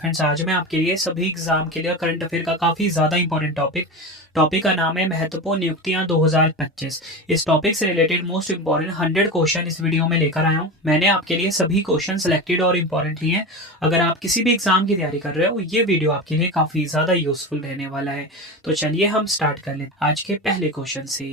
Friends, आज मैं आपके लिए सभी एग्जाम के लिए करंट अफेयर का काफ़ी ज़्यादा इंपॉर्टेंट टॉपिक का नाम है महत्वपूर्ण नियुक्तियां 2025। इस टॉपिक से रिलेटेड मोस्ट इंपॉर्टेंट 100 क्वेश्चन इस वीडियो में लेकर आया हूं। मैंने आपके लिए सभी क्वेश्चन सिलेक्टेड और इंपॉर्टेंट लिए हैं। अगर आप किसी भी एग्जाम की तैयारी कर रहे हो, ये वीडियो आपके लिए काफ़ी ज़्यादा यूजफुल रहने वाला है। तो चलिए हम स्टार्ट कर लें आज के पहले क्वेश्चन से।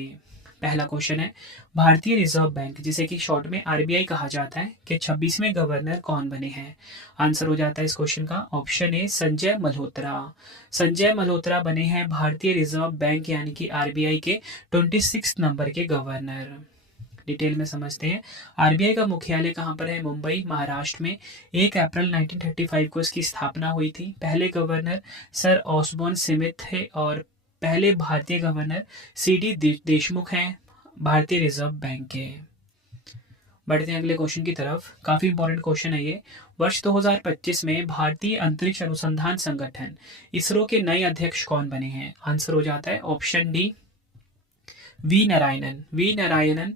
पहला क्वेश्चन है, भारतीय रिजर्व बैंक जिसे कि शॉर्ट में आरबीआई कहा जाता है के 26वें गवर्नर कौन बने हैं? आंसर हो जाता है इस क्वेश्चन का ऑप्शन ए संजय मल्होत्रा। संजय मल्होत्रा बने हैं भारतीय रिजर्व बैंक यानी कि आरबीआई के 26 नंबर के गवर्नर। डिटेल में समझते हैं। आरबीआई का मुख्यालय कहाँ पर है? मुंबई, महाराष्ट्र में। 1 अप्रैल 1935 को इसकी स्थापना हुई थी। पहले गवर्नर सर ऑसबॉर्न स्मिथ थे और पहले भारतीय गवर्नर सीडी देशमुख हैं भारतीय रिजर्व बैंक के। बढ़ते हैं अगले क्वेश्चन की तरफ। काफी इंपॉर्टेंट क्वेश्चन है ये। वर्ष 2025 में भारतीय अंतरिक्ष अनुसंधान संगठन इसरो के नए अध्यक्ष कौन बने हैं? आंसर हो जाता है option D V Narayanan. V Narayanan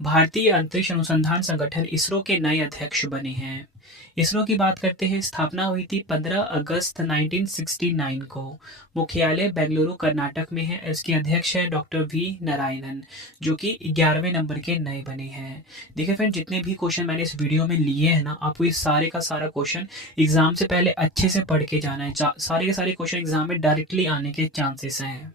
भारतीय अंतरिक्ष अनुसंधान संगठन इसरो के नए अध्यक्ष बने हैं। इसरो की बात करते हैं। स्थापना हुई थी 15 अगस्त 1969 को। मुख्यालय बेंगलुरु कर्नाटक में है। इसके अध्यक्ष है डॉक्टर वी नारायणन, जो कि 11वें नंबर के नए बने हैं। देखिए फ्रेंड, जितने भी क्वेश्चन मैंने इस वीडियो में लिए हैं ना, आपको ये सारे का सारा क्वेश्चन एग्जाम से पहले अच्छे से पढ़ के जाना है। सारे के सारे क्वेश्चन एग्जाम में डायरेक्टली आने के चांसेस हैं।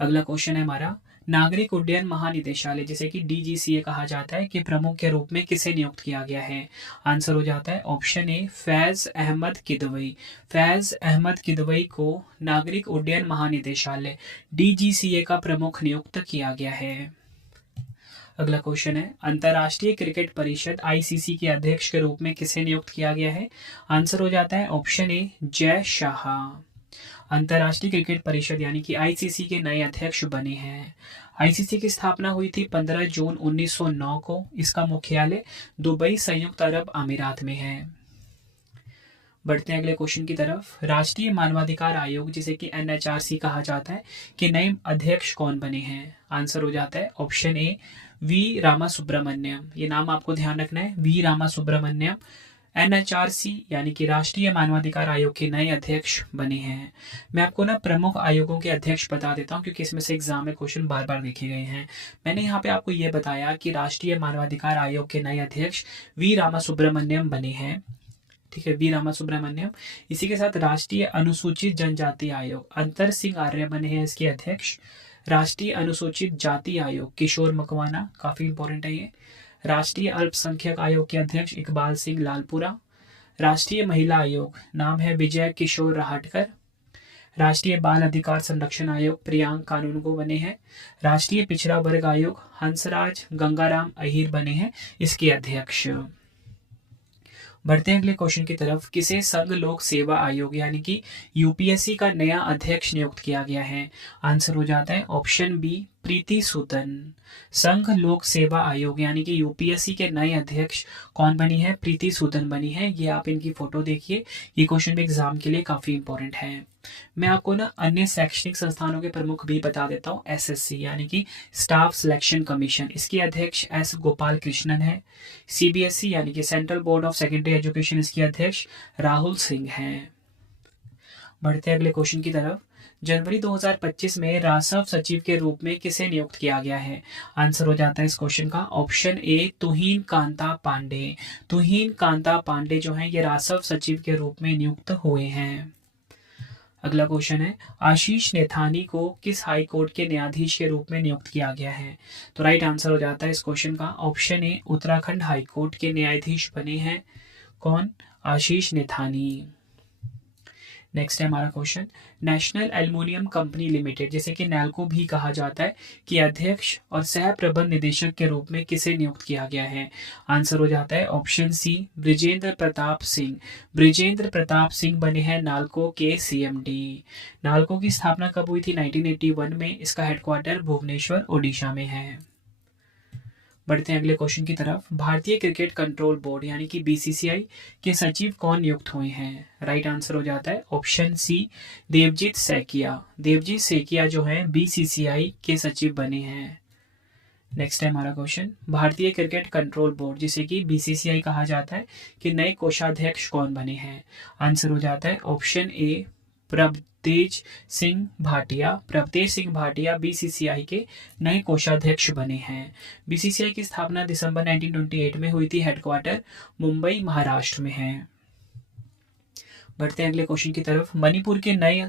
अगला क्वेश्चन है हमारा, नागरिक उड्डयन महानिदेशालय जिसे कि डीजीसीए कहा जाता है के प्रमुख के रूप में किसे नियुक्त किया गया है? आंसर हो जाता है ऑप्शन ए फैज अहमद किदवई। फैज अहमद किदवई को नागरिक उड्डयन महानिदेशालय डीजीसीए का प्रमुख नियुक्त किया गया है। अगला क्वेश्चन है, अंतर्राष्ट्रीय क्रिकेट परिषद आईसीसी के अध्यक्ष के रूप में किसे नियुक्त किया गया है? आंसर हो जाता है ऑप्शन ए जय शाह। अंतर्राष्ट्रीय क्रिकेट परिषद यानी कि आईसीसी के नए अध्यक्ष बने हैं। आईसीसी की स्थापना हुई थी 15 जून 1909 को। इसका मुख्यालय दुबई, संयुक्त अरब अमीरात में है। बढ़ते हैं अगले क्वेश्चन की तरफ। राष्ट्रीय मानवाधिकार आयोग जिसे कि एनएचआरसी कहा जाता है के नए अध्यक्ष कौन बने हैं? आंसर हो जाता है option A V Rama Subramaniam. ये नाम आपको ध्यान रखना है, वी रामा सुब्रमण्यम एनएचआरसी यानी कि राष्ट्रीय मानवाधिकार आयोग के नए अध्यक्ष बने हैं। मैं आपको ना प्रमुख आयोगों के अध्यक्ष बता देता हूँ क्योंकि इसमें से एग्जाम में क्वेश्चन बार बार देखे गए हैं। मैंने यहाँ पे आपको ये बताया कि राष्ट्रीय मानवाधिकार आयोग के नए अध्यक्ष वी रामा सुब्रमण्यम बने हैं। ठीक है, वी रामा सुब्रमण्यम। इसी के साथ राष्ट्रीय अनुसूचित जनजाति आयोग अंतर सिंह आर्य बने हैं इसके अध्यक्ष। राष्ट्रीय अनुसूचित जाति आयोग किशोर मकवाना, काफी इंपॉर्टेंट है ये। राष्ट्रीय अल्पसंख्यक आयोग के अध्यक्ष इकबाल सिंह लालपुरा। राष्ट्रीय महिला आयोग नाम है विजय किशोर राहटकर। राष्ट्रीय बाल अधिकार संरक्षण आयोग प्रियांक कानूनगो बने हैं। राष्ट्रीय पिछड़ा वर्ग आयोग हंसराज गंगाराम अहीर बने हैं इसके अध्यक्ष। बढ़ते हैं अगले क्वेश्चन की तरफ। किसे संघ लोक सेवा आयोग यानी कि यूपीएससी का नया अध्यक्ष नियुक्त किया गया है? आंसर हो जाता है ऑप्शन बी प्रीति सूदन। संघ लोक सेवा आयोग यानी कि यूपीएससी के नए अध्यक्ष कौन बनी है? प्रीति सूदन बनी है। ये आप इनकी फोटो देखिए, ये क्वेश्चन भी एग्जाम के लिए काफी इंपॉर्टेंट है। मैं आपको ना अन्य शैक्षणिक संस्थानों के प्रमुख भी बता देता हूँ। एसएससी यानी कि स्टाफ सिलेक्शन कमीशन, इसके अध्यक्ष एस गोपाल कृष्णन है। सीबीएसई यानी कि central board of secondary education, इसके अध्यक्ष राहुल सिंह हैं। बढ़ते अगले क्वेश्चन की तरफ। जनवरी 2025 में रासव सचिव के रूप में किसे नियुक्त किया गया है? आंसर हो जाता है इस क्वेश्चन का ऑप्शन ए तुहीन कांता पांडे। तुहीन कांता पांडे जो है ये रासव सचिव के रूप में नियुक्त हुए हैं। अगला क्वेश्चन है, आशीष नेथानी को किस हाई कोर्ट के न्यायाधीश के रूप में नियुक्त किया गया है? तो राइट आंसर हो जाता है इस क्वेश्चन का option A Uttarakhand high court के न्यायाधीश बने हैं। कौन? आशीष नेथानी। नेक्स्ट है हमारा question, national aluminium company limited जिसे कि नैल्को भी कहा जाता है कि अध्यक्ष और सह प्रबंध निदेशक के रूप में किसे नियुक्त किया गया है? आंसर हो जाता है ऑप्शन सी ब्रिजेंद्र प्रताप सिंह। ब्रिजेंद्र प्रताप सिंह बने हैं नाल्को के सीएमडी। नाल्को की स्थापना कब हुई थी? 1981 में। इसका हेडक्वार्टर भुवनेश्वर ओडिशा में है। बढ़ते हैं अगले क्वेश्चन की तरफ। भारतीय क्रिकेट कंट्रोल बोर्ड यानी कि बीसीसीआई के सचिव कौन नियुक्त हुए हैं? राइट आंसर हो जाता है ऑप्शन सी देवजीत सैकिया। देवजीत सैकिया जो है बीसीसीआई के सचिव बने हैं। नेक्स्ट है हमारा क्वेश्चन, भारतीय क्रिकेट कंट्रोल बोर्ड जिसे कि बीसीसीआई कहा जाता है कि नए कोषाध्यक्ष कौन बने हैं? आंसर हो जाता है ऑप्शन ए प्रभतेज सिंह भाटिया। प्रभतेज सिंह भाटिया बीसीसीआई के नए कोषाध्यक्ष बने हैं। बीसीसीआई की स्थापना दिसंबर 1928 में हुई थी। हेडक्वार्टर मुंबई महाराष्ट्र में है। बढ़ते हैं अगले क्वेश्चन की तरफ। मणिपुर के नए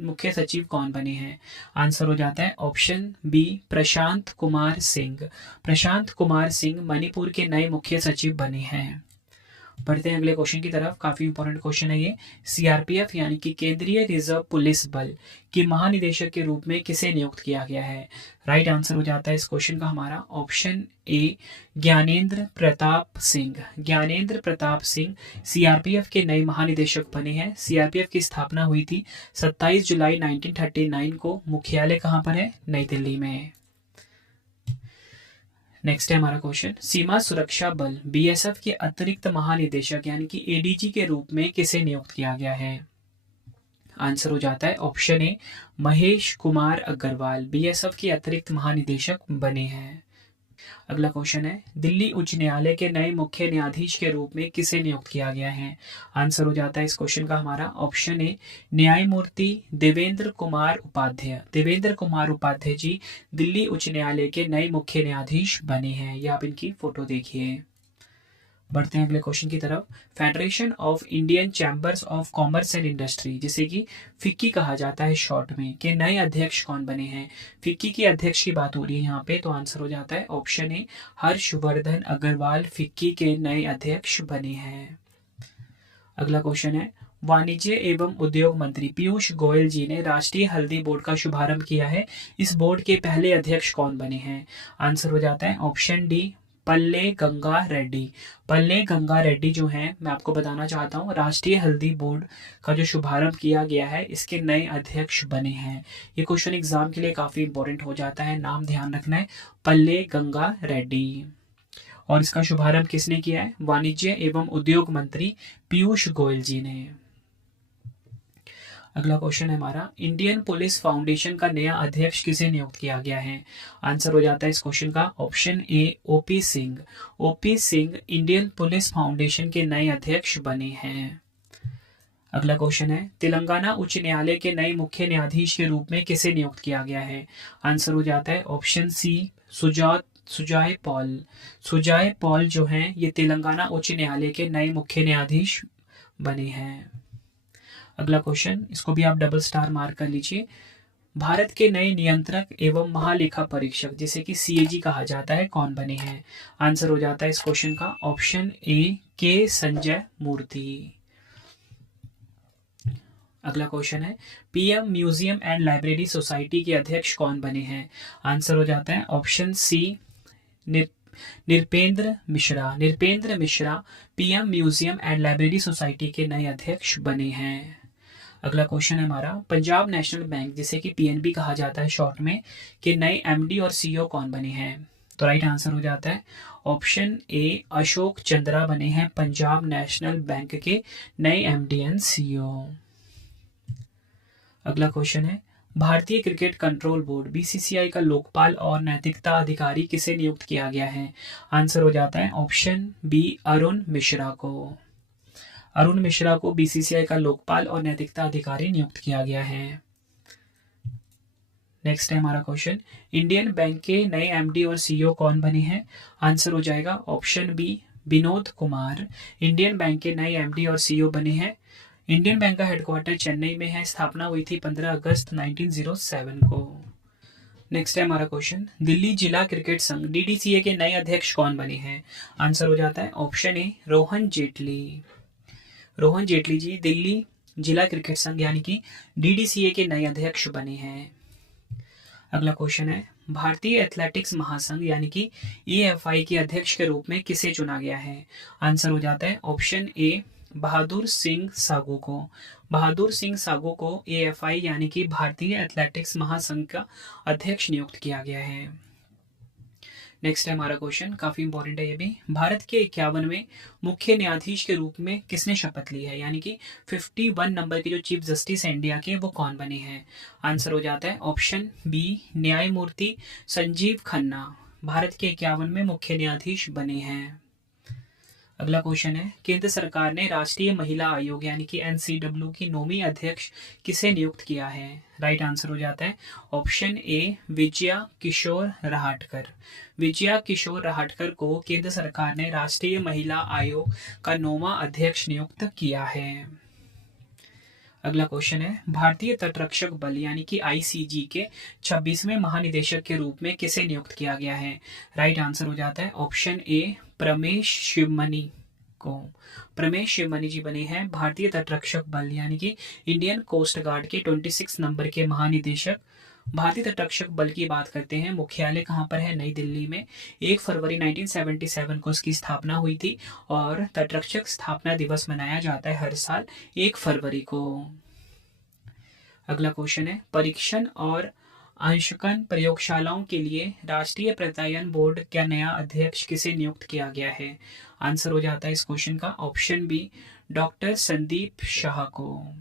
मुख्य सचिव कौन बने हैं? आंसर हो जाता है ऑप्शन बी प्रशांत कुमार सिंह। प्रशांत कुमार सिंह मणिपुर के नए मुख्य सचिव बने हैं। बढ़ते हैं अगले क्वेश्चन की तरफ। काफी इंपॉर्टेंट क्वेश्चन है ये। सीआरपीएफ यानी कि केंद्रीय रिजर्व पुलिस बल के महानिदेशक के रूप में किसे नियुक्त किया गया है? राइट आंसर हो जाता है इस क्वेश्चन का हमारा option A Gyanendra Pratap Singh. Gyanendra Pratap Singh CRPF के नए महानिदेशक बने हैं। सीआरपीएफ की स्थापना हुई थी 27 जुलाई 1939 को। मुख्यालय कहाँ पर है? नई दिल्ली में। नेक्स्ट है हमारा क्वेश्चन, सीमा सुरक्षा बल बीएसएफ के अतिरिक्त महानिदेशक यानी कि एडीजी के रूप में किसे नियुक्त किया गया है? आंसर हो जाता है option A Mahesh Kumar Agarwal BSF के अतिरिक्त महानिदेशक बने हैं। अगला क्वेश्चन है, दिल्ली उच्च न्यायालय के नए मुख्य न्यायाधीश के रूप में किसे नियुक्त किया गया है? आंसर हो जाता है इस क्वेश्चन का हमारा ऑप्शन ए न्यायमूर्ति देवेंद्र कुमार उपाध्याय। देवेंद्र कुमार उपाध्याय जी दिल्ली उच्च न्यायालय के नए मुख्य न्यायाधीश बने हैं। ये आप इनकी फोटो देखिए। बढ़ते हैं अगले क्वेश्चन की तरफ। Federation of Indian chambers of commerce and industry जिसे कि फिक्की कहा जाता है शॉर्ट में, के नए अध्यक्ष कौन बने हैं? फिक्की के अध्यक्ष की बात हो रही है यहाँ पे, तो आंसर हो जाता है option A Harshvardhan Agarwal FICCI के नए अध्यक्ष बने हैं। अगला क्वेश्चन है, वाणिज्य एवं उद्योग मंत्री पीयूष गोयल जी ने राष्ट्रीय हल्दी बोर्ड का शुभारंभ किया है। इस बोर्ड के पहले अध्यक्ष कौन बने हैं? आंसर हो जाता है ऑप्शन डी पल्ले गंगा रेड्डी। पल्ले गंगा रेड्डी जो हैं, मैं आपको बताना चाहता हूँ, राष्ट्रीय हल्दी बोर्ड का जो शुभारंभ किया गया है इसके नए अध्यक्ष बने हैं। ये क्वेश्चन एग्जाम के लिए काफी इंपॉर्टेंट हो जाता है, नाम ध्यान रखना है, पल्ले गंगा रेड्डी। और इसका शुभारंभ किसने किया है? वाणिज्य एवं उद्योग मंत्री पीयूष गोयल जी ने। अगला क्वेश्चन है हमारा, इंडियन पुलिस फाउंडेशन का नया अध्यक्ष किसे नियुक्त किया गया है? आंसर हो जाता है इस क्वेश्चन का option A OP Singh. OP Singh Indian police foundation के नए अध्यक्ष बने हैं। अगला क्वेश्चन है, तेलंगाना उच्च न्यायालय के नए मुख्य न्यायाधीश के रूप में किसे नियुक्त किया गया है? आंसर हो जाता है ऑप्शन सी सुजाय पॉल। सुजाय पॉल जो हैं ये तेलंगाना उच्च न्यायालय के नए मुख्य न्यायाधीश बने हैं। अगला क्वेश्चन, इसको भी आप डबल स्टार मार्क कर लीजिए। भारत के नए नियंत्रक एवं महालेखा परीक्षक जिसे कि सीएजी कहा जाता है कौन बने हैं? आंसर हो जाता है इस क्वेश्चन का ऑप्शन ए के संजय मूर्ति। अगला क्वेश्चन है, PM museum and library society के अध्यक्ष कौन बने हैं? आंसर हो जाता है option C Nripendra Mishra. Nripendra Mishra PM museum and library society के नए अध्यक्ष बने हैं। अगला क्वेश्चन है हमारा, पंजाब नेशनल बैंक जिसे कि पीएनबी कहा जाता है शॉर्ट में, के नए एमडी और सीईओ कौन बने हैं? तो राइट आंसर हो जाता है ऑप्शन ए अशोक चंद्रा बने हैं पंजाब नेशनल बैंक के नए एमडी एंड सीईओ। अगला क्वेश्चन है, भारतीय क्रिकेट कंट्रोल बोर्ड बीसीसीआई का लोकपाल और नैतिकता अधिकारी किसे नियुक्त किया गया है? आंसर हो जाता है ऑप्शन बी अरुण मिश्रा को। अरुण मिश्रा को बीसीसीआई का लोकपाल और नैतिकता अधिकारी नियुक्त किया गया है। नेक्स्ट है हमारा क्वेश्चन, इंडियन बैंक के नए एमडी और सीईओ कौन बने हैं? आंसर हो जाएगा option B Vinod Kumar. Indian bank के नए एमडी और सीईओ बने हैं। इंडियन बैंक का हेडक्वार्टर चेन्नई में है। स्थापना हुई थी 15 अगस्त 1907 को। नेक्स्ट है हमारा क्वेश्चन, दिल्ली जिला क्रिकेट संघ डीडीसीए के नए अध्यक्ष कौन बने हैं? आंसर हो जाता है ऑप्शन ए रोहन जेटली। रोहन जेटली जी दिल्ली जिला क्रिकेट संघ यानी कि डीडीसीए के नए अध्यक्ष बने हैं। अगला क्वेश्चन है, भारतीय एथलेटिक्स महासंघ यानी कि एएफआई के अध्यक्ष के रूप में किसे चुना गया है? आंसर हो जाता है ऑप्शन ए बहादुर सिंह सागू को। बहादुर सिंह सागू को एएफआई यानी कि भारतीय एथलेटिक्स महासंघ का अध्यक्ष नियुक्त किया गया है। नेक्स्ट है हमारा क्वेश्चन, काफी इंपॉर्टेंट है ये भी, भारत के 51वें मुख्य न्यायाधीश के रूप में किसने शपथ ली है? यानी कि 51 नंबर के जो चीफ जस्टिस है इंडिया के वो कौन बने हैं? आंसर हो जाता है ऑप्शन बी न्यायमूर्ति संजीव खन्ना। भारत के 51वें मुख्य न्यायाधीश बने हैं। अगला क्वेश्चन है, केंद्र सरकार ने राष्ट्रीय महिला आयोग यानी कि NCW की 9वीं अध्यक्ष किसे नियुक्त किया है? राइट आंसर हो जाता है ऑप्शन ए विजया किशोर रहाटकर। विजया किशोर रहाटकर को केंद्र सरकार ने राष्ट्रीय महिला आयोग का 9वां अध्यक्ष नियुक्त किया है। अगला क्वेश्चन है, भारतीय तटरक्षक बल यानी कि ICG के 26वें महानिदेशक के रूप में किसे नियुक्त किया गया है? राइट आंसर हो जाता है ऑप्शन ए प्रमेश शिवमणि को। प्रमेश शिवमणि जी बने हैं भारतीय तटरक्षक बल यानी कि इंडियन कोस्ट गार्ड के 26 नंबर के महानिदेशक। भारतीय तटरक्षक बल की बात करते हैं, मुख्यालय कहाँ पर है? नई दिल्ली में। 1 फरवरी 1977 को इसकी स्थापना हुई थी और तटरक्षक स्थापना दिवस मनाया जाता है हर साल 1 फरवरी को। अगला क्वेश्चन है, परीक्षण और अंशकन प्रयोगशालाओं के लिए राष्ट्रीय प्रत्यायन बोर्ड का नया अध्यक्ष किसे नियुक्त किया गया है? आंसर हो जाता है इस क्वेश्चन का option B doctor Sandeep Shah को।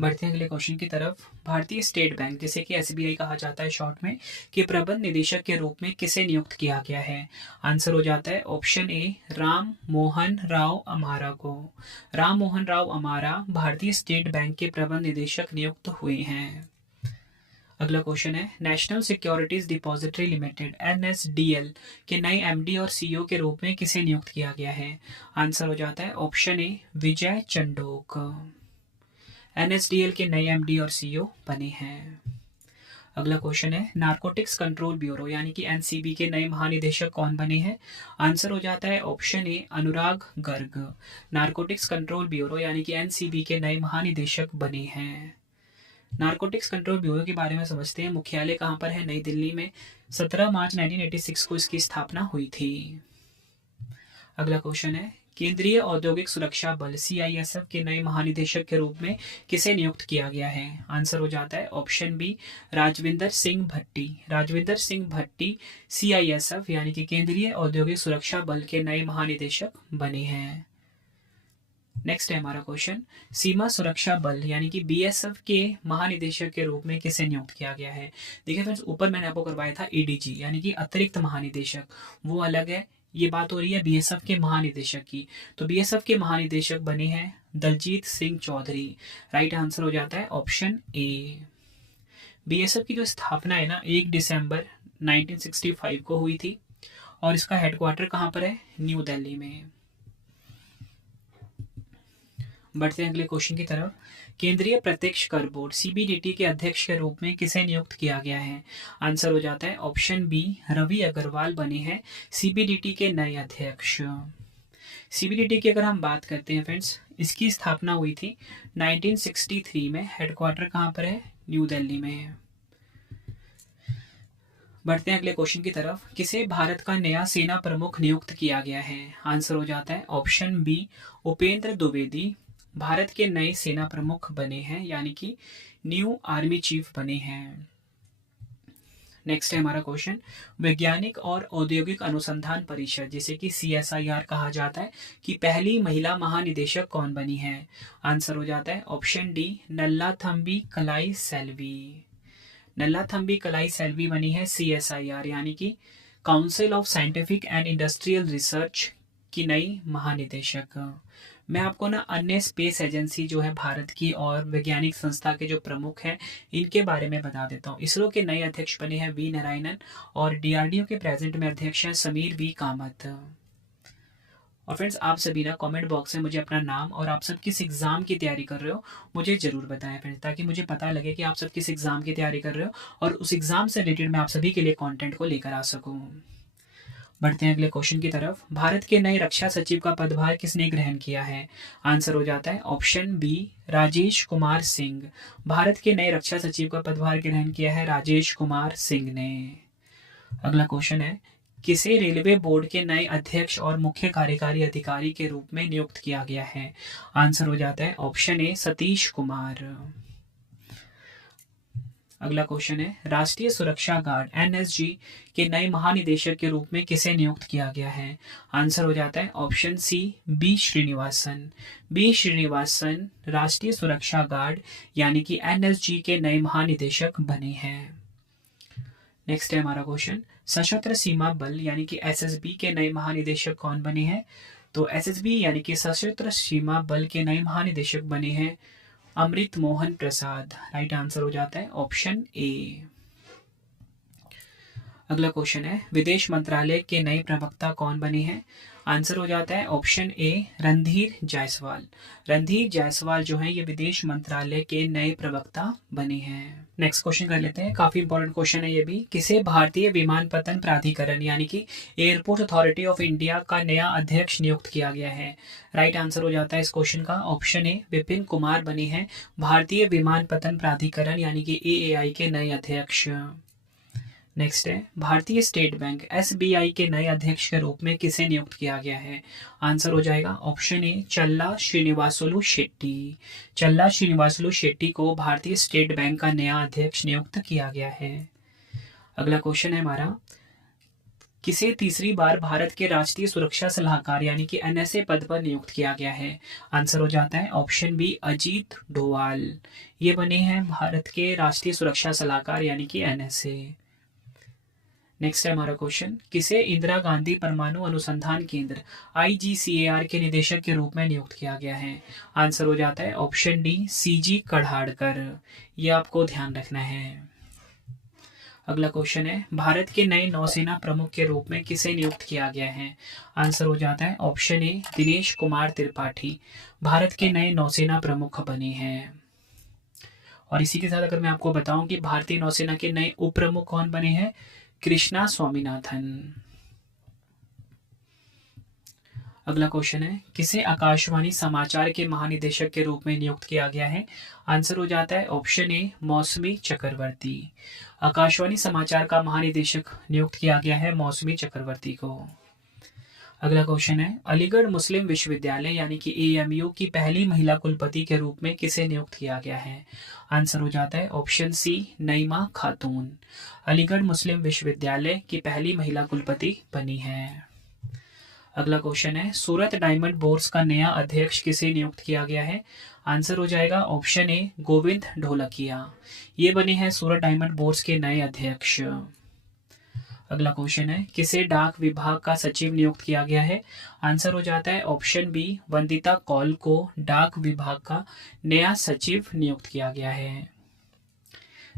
बढ़ते हैं अगले क्वेश्चन की तरफ। भारतीय स्टेट बैंक जिसे कि SBI कहा जाता है शॉर्ट में, के प्रबंध निदेशक के रूप में किसे नियुक्त किया गया है? आंसर हो जाता है ऑप्शन ए राम मोहन राव अमारा को। राम मोहन राव अमारा भारतीय स्टेट बैंक के प्रबंध निदेशक नियुक्त हुए हैं। अगला क्वेश्चन है, national securities depository limited NSDL के नए MD और CEO के रूप में किसे नियुक्त किया गया है? आंसर हो जाता है option A Vijay Chandok. NSDL के नए MD और CEO बने हैं। अगला क्वेश्चन है, नारकोटिक्स कंट्रोल ब्यूरो यानी कि NCB के नए महानिदेशक कौन बने हैं? आंसर हो जाता है ऑप्शन ए अनुराग गर्ग। नारकोटिक्स कंट्रोल ब्यूरो यानी कि NCB के नए महानिदेशक बने हैं। नारकोटिक्स कंट्रोल ब्यूरो के बारे में समझते हैं, मुख्यालय कहाँ पर है? नई दिल्ली में। 17 मार्च 1986 को इसकी स्थापना हुई थी। अगला क्वेश्चन है, केंद्रीय औद्योगिक सुरक्षा बल CISF के नए महानिदेशक के रूप में किसे नियुक्त किया गया है? आंसर हो जाता है ऑप्शन बी राजविंदर सिंह भट्टी। राजविंदर सिंह भट्टी CISF यानी कि केंद्रीय औद्योगिक सुरक्षा बल के नए महानिदेशक बने हैं। नेक्स्ट है हमारा क्वेश्चन, सीमा सुरक्षा बल यानी कि BSF के महानिदेशक के रूप में किसे नियुक्त किया गया है? देखिए फ्रेंड्स, ऊपर मैंने आपको करवाया था ADG यानी कि अतिरिक्त महानिदेशक, वो अलग है। ये बात हो रही है BSF के महानिदेशक की। तो BSF के महानिदेशक बने हैं दलजीत सिंह चौधरी। राइट आंसर हो जाता है ऑप्शन ए। BSF की जो स्थापना है ना 1 दिसंबर 1965 को हुई थी और इसका हेडक्वार्टर कहाँ पर है? न्यू दिल्ली में। बढ़ते हैं अगले क्वेश्चन की तरफ। केंद्रीय प्रत्यक्ष कर बोर्ड CBDT के अध्यक्ष के रूप में किसे नियुक्त किया गया है? आंसर हो जाता है ऑप्शन बी रवि अग्रवाल बने हैं CBDT के नए अध्यक्ष। CBDT की अगर हम बात करते हैं फ्रेंड्स, इसकी स्थापना हुई थी 1963 में। हेडक्वार्टर कहाँ पर है? न्यू दिल्ली में। बढ़ते हैं अगले क्वेश्चन की तरफ। किसे भारत का नया सेना प्रमुख नियुक्त किया गया है? आंसर हो जाता है ऑप्शन बी उपेंद्र द्विवेदी भारत के नए सेना प्रमुख बने हैं यानी कि न्यू आर्मी चीफ बने हैं। नेक्स्ट है हमारा क्वेश्चन, वैज्ञानिक और औद्योगिक अनुसंधान परिषद जिसे कि CSIR कहा जाता है कि पहली महिला महानिदेशक कौन बनी है? आंसर हो जाता है ऑप्शन डी नल्लाथम्बी कलाई सेल्वी। नल्लाथम्बी कलाई सेल्वी बनी है CSIR यानी कि council of scientific and industrial research की नई महानिदेशक। मैं आपको ना अन्य स्पेस एजेंसी जो है भारत की और वैज्ञानिक संस्था के जो प्रमुख हैं इनके बारे में बता देता हूँ। इसरो के नए अध्यक्ष बने हैं वी नारायणन और DRDO के प्रेजेंट में अध्यक्ष हैं समीर V कामत। और फ्रेंड्स, आप सभी ना कमेंट बॉक्स में मुझे अपना नाम और आप सब किस एग्जाम की तैयारी कर रहे हो मुझे जरूर बताएं फ्रेंड्स, ताकि मुझे पता लगे कि आप सब किस एग्जाम की तैयारी कर रहे हो और उस एग्जाम से रिलेटेड मैं आप सभी के लिए कंटेंट को लेकर आ सकूं। बढ़ते हैं अगले क्वेश्चन की तरफ। भारत के नए रक्षा सचिव का पदभार किसने ग्रहण किया है? आंसर हो जाता है ऑप्शन बी राजेश कुमार सिंह। भारत के नए रक्षा सचिव का पदभार ग्रहण किया है राजेश कुमार सिंह ने। अगला क्वेश्चन है, किसे रेलवे बोर्ड के नए अध्यक्ष और मुख्य कार्यकारी अधिकारी के रूप में नियुक्त किया गया है? आंसर हो जाता है ऑप्शन ए सतीश कुमार। अगला क्वेश्चन है, राष्ट्रीय सुरक्षा गार्ड NSG के नए महानिदेशक के रूप में किसे नियुक्त किया गया है? आंसर हो जाता है option C B Srinivasan. B Srinivasan राष्ट्रीय सुरक्षा गार्ड यानी कि NSG के नए महानिदेशक बने हैं। नेक्स्ट है हमारा क्वेश्चन, सशस्त्र सीमा बल यानी कि एसएसबी के नए महानिदेशक कौन बने हैं? तो एसएसबी यानी कि सशस्त्र सीमा बल के नए महानिदेशक बने हैं अमृत मोहन प्रसाद। राइट आंसर हो जाता है ऑप्शन ए। अगला क्वेश्चन है, विदेश मंत्रालय के नए प्रवक्ता कौन बने हैं? आंसर हो जाता है ऑप्शन ए रणधीर जायसवाल। रणधीर जायसवाल जो है ये विदेश मंत्रालय के नए प्रवक्ता बने हैं। नेक्स्ट क्वेश्चन कर लेते हैं, काफी इंपॉर्टेंट क्वेश्चन है ये भी। किसे भारतीय विमानपत्तन प्राधिकरण यानी कि एयरपोर्ट अथॉरिटी ऑफ इंडिया का नया अध्यक्ष नियुक्त किया गया है? राइट आंसर हो जाता है इस क्वेश्चन का ऑप्शन ए, विपिन कुमार बने हैं भारतीय विमानपत्तन प्राधिकरण यानी कि एएआई के नए अध्यक्ष। नेक्स्ट है, भारतीय स्टेट बैंक एसबीआई के नए अध्यक्ष के रूप में किसे नियुक्त किया गया है? आंसर हो जाएगा ऑप्शन ए, चल्ला श्रीनिवासुलु शेट्टी। चल्ला श्रीनिवासुलु शेट्टी को भारतीय स्टेट बैंक का नया अध्यक्ष नियुक्त किया गया है। अगला क्वेश्चन है हमारा, किसे तीसरी बार भारत के राष्ट्रीय सुरक्षा सलाहकार यानी कि एनएसए पद पर नियुक्त किया गया है? आंसर हो जाता है ऑप्शन बी, अजीत डोवाल। ये बने हैं भारत के राष्ट्रीय सुरक्षा सलाहकार यानी कि एनएसए। नेक्स्ट है हमारा क्वेश्चन, किसे इंदिरा गांधी परमाणु अनुसंधान केंद्र आईजीसीएआर के निदेशक के रूप में नियुक्त किया गया है? आंसर हो जाता है ऑप्शन डी, सीजी कढ़ाड़कर। ये आपको ध्यान रखना है। अगला क्वेश्चन है, भारत के नए नौसेना प्रमुख के रूप में किसे नियुक्त किया गया है? आंसर हो जाता है ऑप्शन ए, दिनेश कुमार त्रिपाठी भारत के नए नौसेना प्रमुख बने हैं। और इसी के साथ अगर मैं आपको बताऊं कि भारतीय नौसेना के नए उप प्रमुख कौन बने हैं, कृष्णा स्वामीनाथन। अगला क्वेश्चन है, किसे आकाशवाणी समाचार के महानिदेशक के रूप में नियुक्त किया गया है? आंसर हो जाता है ऑप्शन ए, मौसमी चक्रवर्ती। आकाशवाणी समाचार का महानिदेशक नियुक्त किया गया है मौसमी चक्रवर्ती को। अगला क्वेश्चन है, अलीगढ़ मुस्लिम विश्वविद्यालय यानी कि एएमयू की पहली महिला कुलपति के रूप में किसे नियुक्त किया गया है? आंसर हो जाता है ऑप्शन सी, नईमा खातून। अलीगढ़ मुस्लिम विश्वविद्यालय की पहली महिला कुलपति बनी है। अगला क्वेश्चन है, सूरत डायमंड बोर्स का नया अध्यक्ष किसे नियुक्त किया गया है? आंसर हो जाएगा ऑप्शन ए, गोविंद ढोलकिया। ये बने हैं सूरत डायमंड बोर्स के नए अध्यक्ष। अगला क्वेश्चन है, किसे डाक विभाग का सचिव नियुक्त किया गया है? आंसर हो जाता है ऑप्शन बी, वंदिता कौल को डाक विभाग का नया सचिव नियुक्त किया गया है।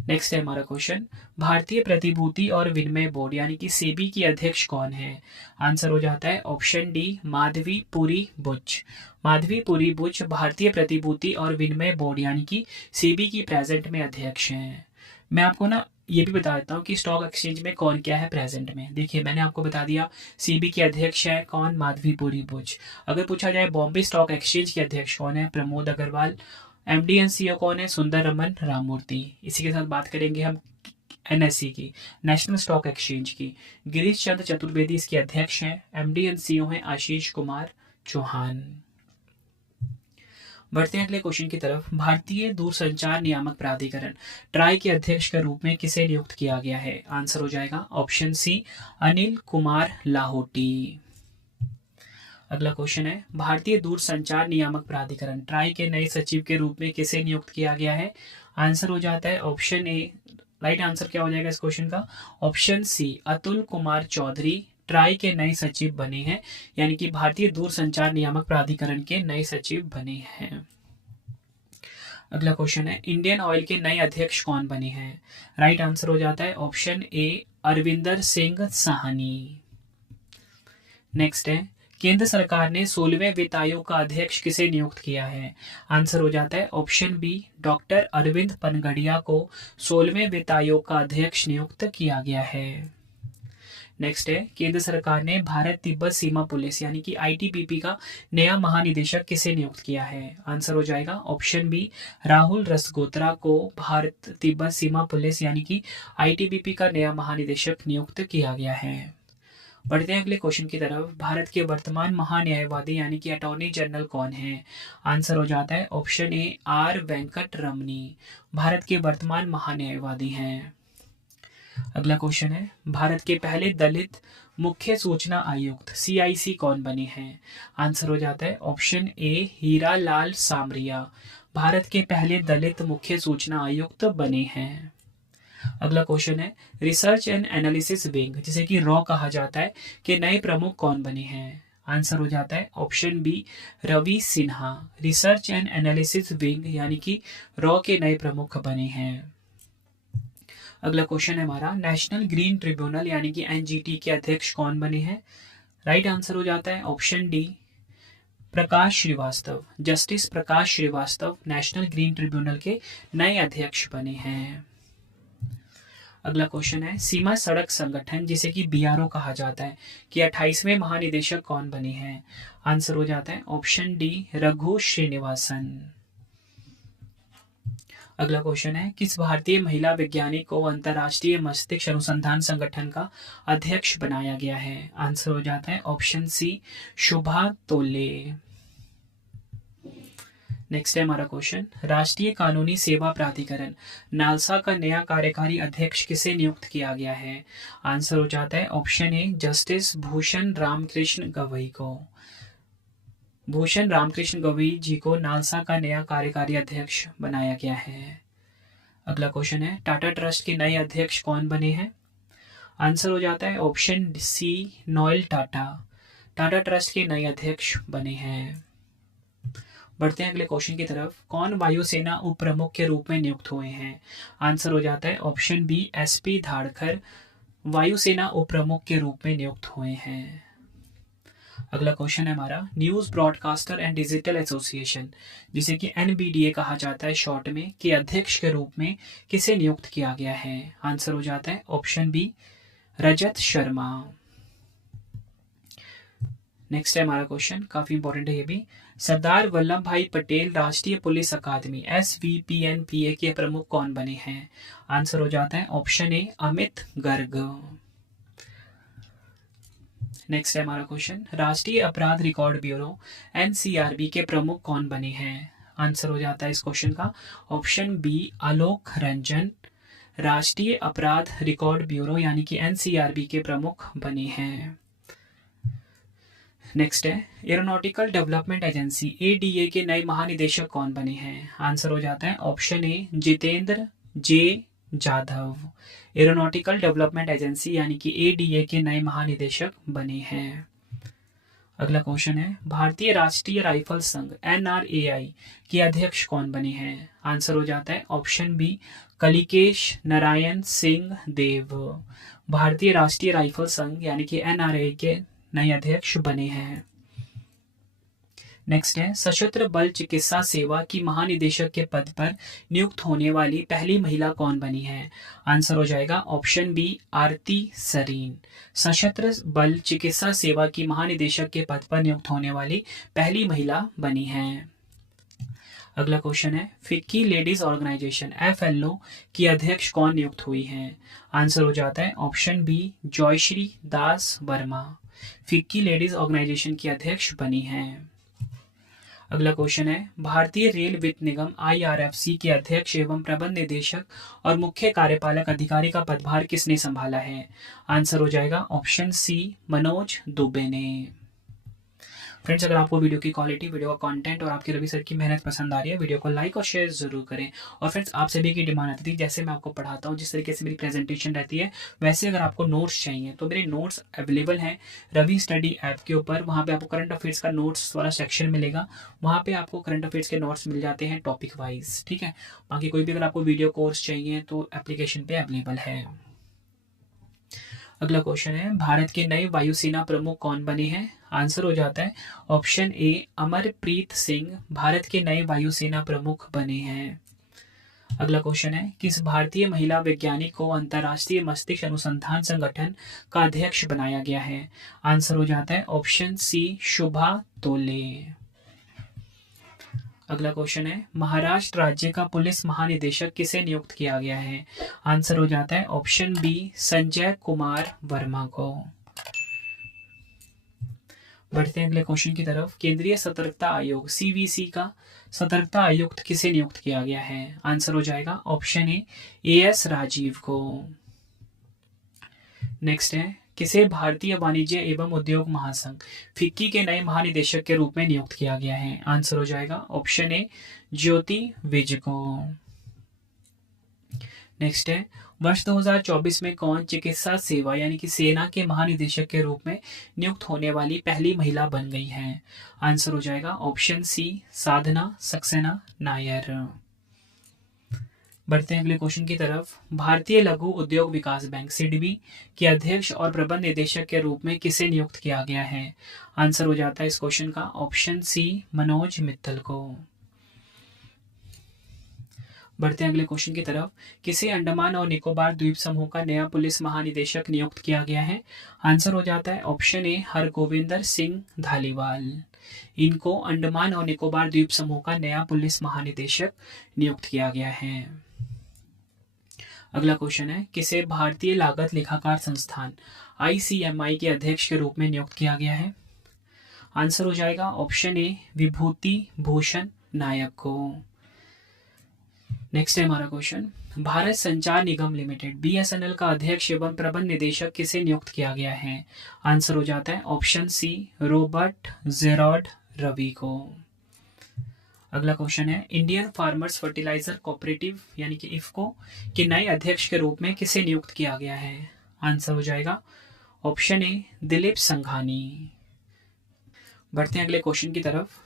नेक्स्ट है हमारा क्वेश्चन, भारतीय प्रतिभूति और विनिमय बोर्ड यानी कि सेबी की अध्यक्ष कौन है? आंसर हो जाता है ऑप्शन डी, माधवी पुरी बुच। माधवी पुरी बुच भारतीय प्रतिभूति और विनिमय बोर्ड यानी कि सेबी की प्रेजेंट में अध्यक्ष हैं। मैं आपको ना ये भी बता देता हूँ कि स्टॉक एक्सचेंज में कौन क्या है प्रेजेंट में। देखिए मैंने आपको बता दिया, सेबी के अध्यक्ष है कौन, माधवी पुरी बुच। अगर पूछा जाए बॉम्बे स्टॉक एक्सचेंज के अध्यक्ष कौन है, Pramod Agarwal. MD and CEO कौन है, सुंदर रमन राममूर्ति। इसी के साथ बात करेंगे हम एनएसई की, नेशनल स्टॉक एक्सचेंज की। गिरीश चंद्र चतुर्वेदी इसके अध्यक्ष हैं। एमडी एंड सीईओ हैं आशीष कुमार चौहान। बढ़ते हैं अगले क्वेश्चन की तरफ, भारतीय दूरसंचार नियामक प्राधिकरण ट्राई के अध्यक्ष के रूप में किसे नियुक्त किया गया है? आंसर हो जाएगा ऑप्शन सी, अनिल कुमार लाहोटी। अगला क्वेश्चन है, भारतीय दूरसंचार नियामक प्राधिकरण ट्राई के नए सचिव के रूप में किसे नियुक्त किया गया है? आंसर हो जाता है ऑप्शन ए। राइट आंसर क्या हो जाएगा इस क्वेश्चन का? Option C, Atul Kumar Chaudhary TRAI के नए सचिव बने हैं, यानी कि भारतीय दूरसंचार नियामक प्राधिकरण के नए सचिव बने हैं। अगला क्वेश्चन है, इंडियन ऑयल के नए अध्यक्ष कौन बने हैं? राइट आंसर हो जाता है ऑप्शन ए, अरविंदर सिंह साहनी। नेक्स्ट है, केंद्र सरकार ने 16वें वित्त आयोग का अध्यक्ष किसे नियुक्त किया है? आंसर हो जाता है option B, doctor Arvind Panagariya को 16वें वित्त आयोग का अध्यक्ष नियुक्त किया गया है। नेक्स्ट है, केंद्र सरकार ने भारत तिब्बत सीमा पुलिस यानी कि आईटीबीपी का नया महानिदेशक किसे नियुक्त किया है? आंसर हो जाएगा ऑप्शन बी, राहुल रसगोत्रा को भारत तिब्बत सीमा पुलिस यानी कि आईटीबीपी का नया महानिदेशक नियुक्त किया गया है। बढ़ते हैं अगले क्वेश्चन की तरफ, भारत के वर्तमान महान्यायवादी यानी कि अटॉर्नी जनरल कौन है? आंसर हो जाता है ऑप्शन ए, आर वेंकट रमनी भारत के वर्तमान महान्यायवादी हैं। अगला क्वेश्चन है, भारत के पहले दलित मुख्य सूचना आयुक्त सीआईसी कौन बने हैं? आंसर हो जाता है ऑप्शन ए, हीरा लाल सामरिया भारत के पहले दलित मुख्य सूचना आयुक्त बने हैं। अगला क्वेश्चन है रिसर्च एंड एनालिसिस विंग जिसे कि रॉ कहा जाता है कि नए प्रमुख कौन बने हैं। आंसर हो जाता है option B Ravi Sinha. Research and analysis wing यानी कि रॉ के नए प्रमुख बने हैं। अगला क्वेश्चन है हमारा नेशनल ग्रीन ट्रिब्यूनल यानी कि एनजीटी के अध्यक्ष कौन बने हैं। राइट आंसर हो जाता है ऑप्शन डी प्रकाश श्रीवास्तव। जस्टिस प्रकाश श्रीवास्तव नेशनल ग्रीन ट्रिब्यूनल के नए अध्यक्ष बने हैं। अगला क्वेश्चन है सीमा सड़क संगठन जिसे कि बीआरओ कहा जाता है कि 28वें महानिदेशक कौन बने हैं। आंसर हो जाता है ऑप्शन डी रघु श्रीनिवासन। अगला क्वेश्चन है किस भारतीय महिला वैज्ञानिक को अंतर्राष्ट्रीय मस्तिष्क अनुसंधान संगठन का अध्यक्ष बनाया गया है। आंसर हो जाता है ऑप्शन सी शुभा तोले। नेक्स्ट है हमारा क्वेश्चन राष्ट्रीय कानूनी सेवा प्राधिकरण नालसा का नया कार्यकारी अध्यक्ष किसे नियुक्त किया गया है। आंसर हो जाता है option A justice Bhushan Ramkrishna Gavai को। भूषण रामकृष्ण गवई जी को नालसा का नया कार्यकारी अध्यक्ष बनाया गया है। अगला क्वेश्चन है टाटा ट्रस्ट के नए अध्यक्ष कौन बने हैं। आंसर हो जाता है option C Noel Tata. Tata trust के नए अध्यक्ष बने हैं। बढ़ते हैं अगले क्वेश्चन की तरफ कौन वायुसेना उप प्रमुख के रूप में नियुक्त हुए हैं। आंसर हो जाता है ऑप्शन बी एसपी धाड़कर वायुसेना उप प्रमुख के रूप में नियुक्त हुए हैं। अगला क्वेश्चन है हमारा news broadcaster and digital association जिसे कि एनबीडीए कहा जाता है शॉर्ट में के अध्यक्ष के रूप में किसे नियुक्त किया गया है। आंसर हो जाता है option B Rajat Sharma. Next है हमारा क्वेश्चन काफी इंपॉर्टेंट है ये भी सरदार वल्लभ भाई पटेल राष्ट्रीय पुलिस अकादमी SVPNPA के प्रमुख कौन बने हैं। आंसर हो जाता है ऑप्शन ए अमित गर्ग। नेक्स्ट है हमारा क्वेश्चन राष्ट्रीय अपराध रिकॉर्ड ब्यूरो NCRB के प्रमुख कौन बने हैं। आंसर हो जाता है इस क्वेश्चन का ऑप्शन बी आलोक रंजन राष्ट्रीय अपराध रिकॉर्ड ब्यूरो यानी कि NCRB के प्रमुख बने हैं। नेक्स्ट है एरोनॉटिकल डेवलपमेंट एजेंसी ADA के नए महानिदेशक कौन बने हैं। आंसर हो जाता है ऑप्शन ए जितेंद्र जे जाधव। एरोनॉटिकल डेवलपमेंट एजेंसी यानी कि ADA के नए महानिदेशक बने हैं। अगला क्वेश्चन है भारतीय राष्ट्रीय राइफल संघ NRAI के अध्यक्ष कौन बने हैं। आंसर हो जाता है ऑप्शन बी कलिकेश नारायण सिंह देव। भारतीय राष्ट्रीय राइफल संघ यानी कि NRAI के नए अध्यक्ष बने हैं। नेक्स्ट है सशस्त्र बल चिकित्सा सेवा की महानिदेशक के पद पर नियुक्त होने वाली पहली महिला कौन बनी है। आंसर हो जाएगा ऑप्शन बी आरती सरीन। सशस्त्र बल चिकित्सा सेवा की महानिदेशक के पद पर नियुक्त होने वाली पहली महिला बनी है। अगला क्वेश्चन है फिक्की लेडीज ऑर्गेनाइजेशन FLO की अध्यक्ष कौन नियुक्त हुई है। आंसर हो जाता है ऑप्शन बी जॉयश्री दास वर्मा। फिक्की लेडीज ऑर्गेनाइजेशन की अध्यक्ष बनी हैं। अगला क्वेश्चन है भारतीय रेल वित्त निगम IRFC के अध्यक्ष एवं प्रबंध निदेशक और मुख्य कार्यपालक अधिकारी का पदभार किसने संभाला है। आंसर हो जाएगा ऑप्शन सी मनोज दुबे ने। फ्रेंड्स अगर आपको वीडियो की क्वालिटी वीडियो का कंटेंट और आपकी रवि सर की मेहनत पसंद आ रही है वीडियो को लाइक और शेयर जरूर करें। और फ्रेंड्स आप सभी की डिमांड आती थी जैसे मैं आपको पढ़ाता हूँ जिस तरीके से मेरी प्रेजेंटेशन रहती है वैसे अगर आपको नोट्स चाहिए तो मेरे नोट्स अवेलेबल हैं रवि स्टडी ऐप के ऊपर। वहाँ पे आपको करंट अफेयर्स का नोट्स वाला सेक्शन मिलेगा। वहाँ पे आपको करंट अफेयर्स के नोट्स मिल जाते हैं टॉपिक वाइज। ठीक है बाकी कोई भी अगर आपको वीडियो कोर्स चाहिए तो एप्लीकेशन पे अवेलेबल है। अगला क्वेश्चन है भारत के नए वायुसेना प्रमुख कौन बने हैं। आंसर हो जाता है ऑप्शन ए अमरप्रीत सिंह भारत के नए वायुसेना प्रमुख बने हैं। अगला क्वेश्चन है किस भारतीय महिला वैज्ञानिक को अंतर्राष्ट्रीय मस्तिष्क अनुसंधान संगठन का अध्यक्ष बनाया गया है। आंसर हो जाता है ऑप्शन सी शुभा तोले। अगला क्वेश्चन है महाराष्ट्र राज्य का पुलिस महानिदेशक किसे नियुक्त किया गया है। आंसर हो जाता है ऑप्शन बी संजय कुमार वर्मा को। बढ़ते हैं अगले क्वेश्चन की तरफ केंद्रीय सतर्कता आयोग CVC का सतर्कता आयुक्त किसे नियुक्त किया गया है। आंसर हो जाएगा ऑप्शन ए AS राजीव को। नेक्स्ट है किसे भारतीय वाणिज्य एवं उद्योग महासंघ फिक्की के नए महानिदेशक के रूप में नियुक्त किया गया है। आंसर हो जाएगा ऑप्शन ए ज्योति विज को। नेक्स्ट है, वर्ष 2024 में कौन चिकित्सा सेवा यानी कि सेना के महानिदेशक के रूप में नियुक्त होने वाली पहली महिला बन गई है? आंसर हो जाएगा ऑप्शन सी, साधना सक्सेना नायर। बढ़ते हैं अगले क्वेश्चन की तरफ। भारतीय लघु उद्योग विकास बैंक सिडबी के अध्यक्ष और प्रबंध निदेशक के रूप में किसे नियुक्त किया गया है? आंसर हो जाता है इस क्वेश्चन का ऑप्शन सी, मनोज मित्तल को। बढ़ते हैं अगले क्वेश्चन की तरफ। किसे अंडमान और निकोबार द्वीप समूह का नया पुलिस महानिदेशक नियुक्त किया गया है? आंसर हो जाता है ऑप्शन ए, हरगोविंदर सिंह धालीवाल। इनको अंडमान और निकोबार द्वीप समूह का नया पुलिस महानिदेशक नियुक्त किया गया है। अगला क्वेश्चन है, किसे भारतीय लागत लेखाकार संस्थान ICMI के अध्यक्ष के रूप में नियुक्त किया गया है? आंसर हो जाएगा ऑप्शन ए, विभूति भूषण नायक को। नेक्स्ट है हमारा क्वेश्चन, भारत संचार निगम लिमिटेड BSNL का अध्यक्ष एवं प्रबंध निदेशक किसे नियुक्त किया गया है? आंसर हो जाता है ऑप्शन सी, रॉबर्ट जेरॉड रवि को। अगला क्वेश्चन है, इंडियन फार्मर्स फर्टिलाइजर कोऑपरेटिव यानी कि इफको के नए अध्यक्ष के रूप में किसे नियुक्त किया गया है? आंसर हो जाएगा ऑप्शन ए, दिलीप संघानी। बढ़ते हैं अगले क्वेश्चन की तरफ।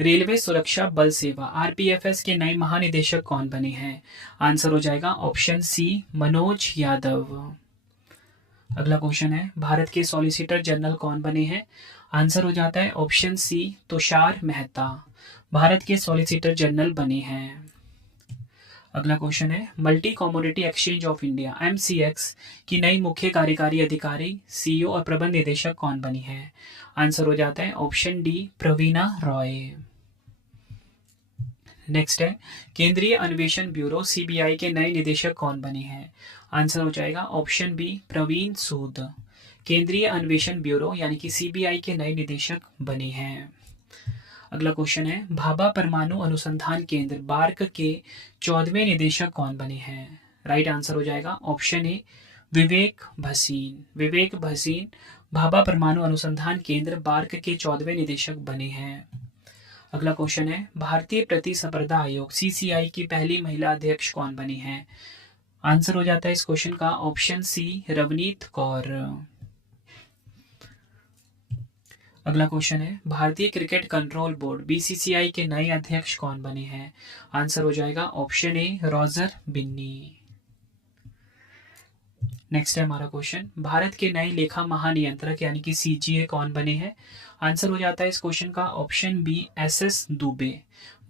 रेलवे सुरक्षा बल सेवा RPFS के नए महानिदेशक कौन बने हैं? आंसर हो जाएगा ऑप्शन सी, मनोज यादव। अगला क्वेश्चन है, भारत के सॉलिसिटर जनरल कौन बने हैं? आंसर हो जाता है ऑप्शन सी, तुषार मेहता भारत के सॉलिसिटर जनरल बने हैं। अगला क्वेश्चन है, multi commodity exchange of India MCX की नई मुख्य कार्यकारी अधिकारी CEO और प्रबंध निदेशक कौन बनी है? आंसर हो जाता है ऑप्शन डी, प्रवीणा रॉय। नेक्स्ट है, केंद्रीय अन्वेषण ब्यूरो CBI के नए निदेशक कौन बने हैं? आंसर हो जाएगा ऑप्शन बी, प्रवीण सूद। केंद्रीय अन्वेषण ब्यूरो यानी कि CBI के नए निदेशक बने हैं। अगला क्वेश्चन है, भाभा परमाणु अनुसंधान केंद्र बार्क के 14वें निदेशक कौन बने हैं? राइट आंसर हो जाएगा ऑप्शन ए, विवेक भसीन। विवेक भसीन भाभा परमाणु अनुसंधान केंद्र बार्क के 14वें निदेशक बने हैं। अगला क्वेश्चन है, भारतीय प्रतिस्पर्धा आयोग CCI की पहली महिला अध्यक्ष कौन बनी है? आंसर हो जाता है इस क्वेश्चन का ऑप्शन सी, रवनीत कौर। अगला क्वेश्चन है, भारतीय क्रिकेट कंट्रोल बोर्ड BCCI के नए अध्यक्ष कौन बने हैं? आंसर हो जाएगा option A, Roger Binny. Next है हमारा क्वेश्चन, भारत के नए लेखा महानियंत्रक यानी कि CGA कौन बने हैं? आंसर हो जाता है इस क्वेश्चन का option B, SS Dubey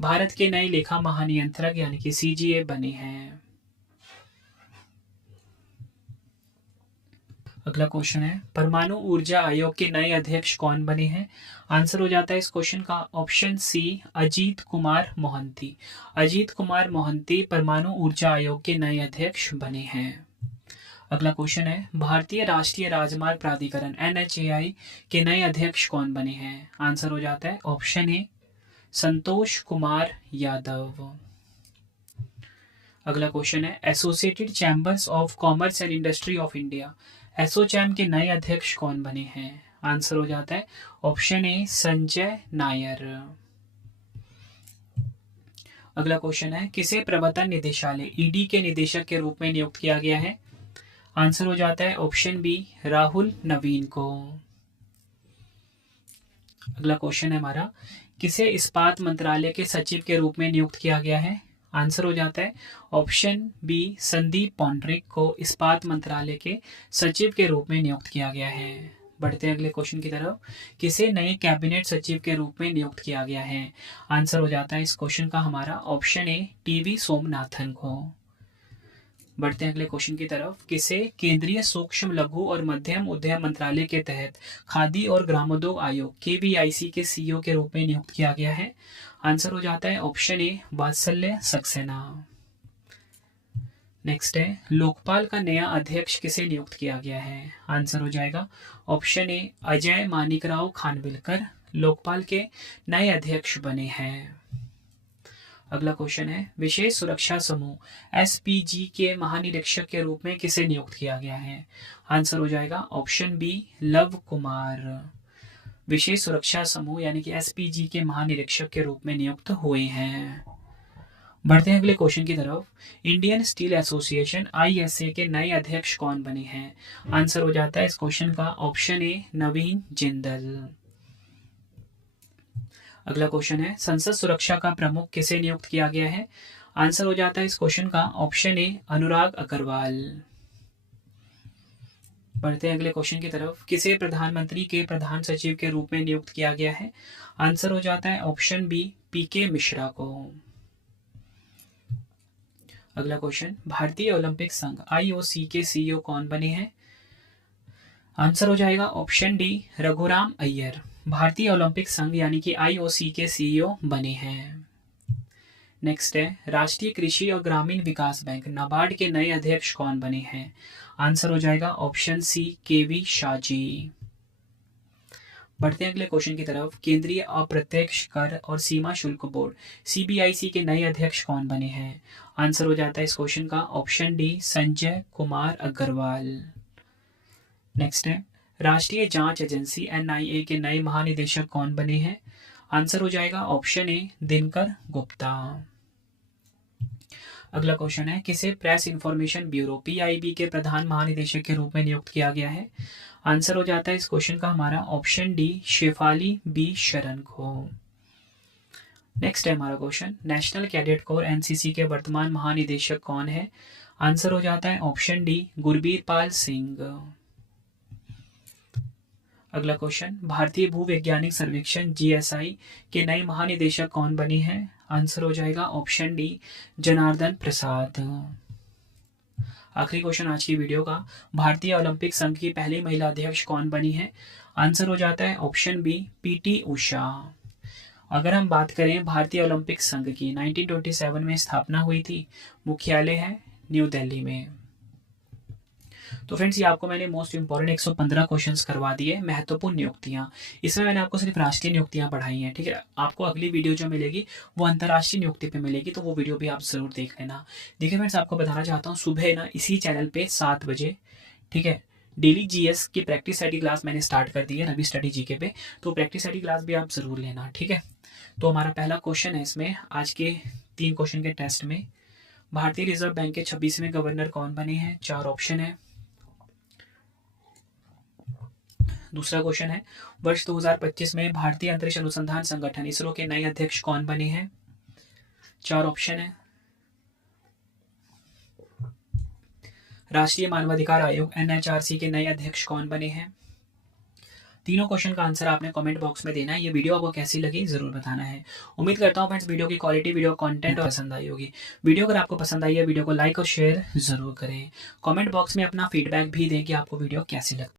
Bharat के नए लेखा महानियंत्रक यानी कि CGA बने हैं। अगला क्वेश्चन है, परमाणु ऊर्जा आयोग के नए अध्यक्ष कौन बने हैं? आंसर हो जाता है इस क्वेश्चन का ऑप्शन सी, अजीत कुमार मोहंती। अजीत कुमार मोहंती परमाणु ऊर्जा आयोग के नए अध्यक्ष बने हैं। अगला क्वेश्चन है, भारतीय राष्ट्रीय राजमार्ग प्राधिकरण NHAI के नए अध्यक्ष कौन बने हैं? आंसर हो जाता है ऑप्शन ए, संतोष कुमार यादव। अगला क्वेश्चन है, associated chambers of commerce and industry of India ASSOCHAM के नए अध्यक्ष कौन बने हैं? आंसर हो जाता है ऑप्शन ए, संजय नायर। अगला क्वेश्चन है, किसे प्रवर्तन निदेशालय ED के निदेशक के रूप में नियुक्त किया गया है? आंसर हो जाता है ऑप्शन बी, राहुल नवीन को। अगला क्वेश्चन है हमारा, किसे इस्पात मंत्रालय के सचिव के रूप में नियुक्त किया गया है? आंसर हो जाता है ऑप्शन बी, संदीप पौंड्रिक को इस्पात मंत्रालय के सचिव के रूप में नियुक्त किया गया है। बढ़ते हैं अगले क्वेश्चन की तरफ, किसे नए कैबिनेट सचिव के रूप में नियुक्त किया गया है? आंसर हो जाता है इस क्वेश्चन का हमारा ऑप्शन ए, TV सोमनाथन को। बढ़ते हैं अगले क्वेश्चन की तरफ, किसे केंद्रीय सूक्ष्म लघु और मध्यम उद्यम मंत्रालय के तहत खादी और ग्रामोद्योग आयोग KVIC के CEO के रूप में नियुक्त किया गया है? आंसर हो जाता है ऑप्शन ए, वात्सल्य सक्सेना। नेक्स्ट है, लोकपाल का नया अध्यक्ष किसे नियुक्त किया गया है? आंसर हो जाएगा ऑप्शन ए, अजय मानिकराव खानविलकर लोकपाल के नए अध्यक्ष बने हैं। अगला क्वेश्चन है, विशेष सुरक्षा समूह SPG के महानिरीक्षक के रूप में किसे नियुक्त किया गया है? आंसर हो जाएगा ऑप्शन बी, लव कुमार। विशेष सुरक्षा समूह यानी कि SPG के महानिरीक्षक के रूप में नियुक्त हुए हैं। बढ़ते हैं अगले क्वेश्चन की तरफ। इंडियन स्टील एसोसिएशन ISA के नए अध्यक्ष कौन बने हैं? आंसर हो जाता है इस क्वेश्चन का ऑप्शन ए नवीन जिंदल। अगला क्वेश्चन है संसद सुरक्षा का प्रमुख किसे नियुक्त किया गया है? आंसर हो जाता है इस क्वेश्चन का ऑप्शन ए अनुराग अग्रवाल। बढ़ते हैं अगले क्वेश्चन की तरफ। किसे प्रधानमंत्री के प्रधान सचिव के रूप में नियुक्त किया गया है? आंसर हो जाता है ऑप्शन बी PK मिश्रा को। अगला क्वेश्चन भारतीय ओलंपिक संघ IOC के CEO कौन बने हैं? आंसर हो जाएगा ऑप्शन डी रघुराम अय्यर। भारतीय ओलंपिक संघ यानी कि IOC के CEO बने हैं। नेक्स्ट है राष्ट्रीय कृषि और ग्रामीण विकास बैंक नाबार्ड के नए अध्यक्ष कौन बने हैं? आंसर हो जाएगा ऑप्शन सी KV शाहजी। बढ़ते हैं अगले क्वेश्चन की तरफ। केंद्रीय अप्रत्यक्ष कर और सीमा शुल्क बोर्ड CBIC के नए अध्यक्ष कौन बने हैं? आंसर हो जाता है इस क्वेश्चन का option D Sanjay Kumar Agarwal. Next है राष्ट्रीय जांच एजेंसी NIA के नए महानिदेशक कौन बने हैं? आंसर हो जाएगा ऑप्शन ए दिनकर गुप्ता। अगला क्वेश्चन है किसे प्रेस इंफॉर्मेशन ब्यूरो PIB के प्रधान महानिदेशक के रूप में नियुक्त किया गया है? आंसर हो जाता है इस क्वेश्चन का हमारा ऑप्शन डी शेफाली B शरण को। नेक्स्ट है हमारा question national cadet corps NCC के वर्तमान महानिदेशक कौन है? आंसर हो जाता है ऑप्शन डी गुरबीर पाल सिंह। अगला क्वेश्चन भारतीय भूवैज्ञानिक सर्वेक्षण GSI के नए महानिदेशक कौन बने हैं? आंसर हो जाएगा ऑप्शन डी जनार्दन प्रसाद। आखिरी क्वेश्चन आज की वीडियो का भारतीय ओलंपिक संघ की पहली महिला अध्यक्ष कौन बनी है? आंसर हो जाता है ऑप्शन बी PT उषा। अगर हम बात करें भारतीय ओलंपिक संघ की 1927 में स्थापना हुई थी, मुख्यालय है न्यू दिल्ली में। तो फ्रेंड्स ये आपको मैंने मोस्ट इंपॉर्टेंट 115 क्वेश्चंस करवा दिए महत्वपूर्ण नियुक्तियां। इसमें मैंने आपको सिर्फ राष्ट्रीय नियुक्तियां पढ़ाई हैं, ठीक है। आपको अगली वीडियो जो मिलेगी वो अंतर्राष्ट्रीय नियुक्ति पे मिलेगी, तो वो वीडियो भी आप जरूर देख लेना। देखिए फ्रेंड्स आपको बताना चाहता हूँ सुबह ना इसी चैनल पे 7 बजे, ठीक है, डेली GS की प्रैक्टिस स्टडी क्लास मैंने स्टार्ट कर दी है रवि स्टडी GK पे, तो प्रैक्टिस स्टडी क्लास भी आप जरूर लेना, ठीक है। तो हमारा पहला क्वेश्चन है इसमें आज के 3 क्वेश्चन के टेस्ट में, भारतीय रिजर्व बैंक के 26वें गवर्नर कौन बने हैं? 4 ऑप्शन है। दूसरा क्वेश्चन है वर्ष 2025 में भारतीय अंतरिक्ष अनुसंधान संगठन ISRO के नए अध्यक्ष कौन बने हैं? 4 ऑप्शन है। राष्ट्रीय मानवाधिकार आयोग NHRC के नए अध्यक्ष कौन बने हैं? तीनों क्वेश्चन का आंसर आपने कमेंट बॉक्स में देना है। ये वीडियो आपको कैसी लगी जरूर बताना है। उम्मीद करता हूँ फ्रेंड्स वीडियो की क्वालिटी, वीडियो कंटेंट पसंद आई होगी। वीडियो अगर आपको पसंद आई है वीडियो को लाइक और शेयर जरूर करें। कमेंट बॉक्स में अपना फीडबैक भी दें कि आपको वीडियो कैसी लगती है।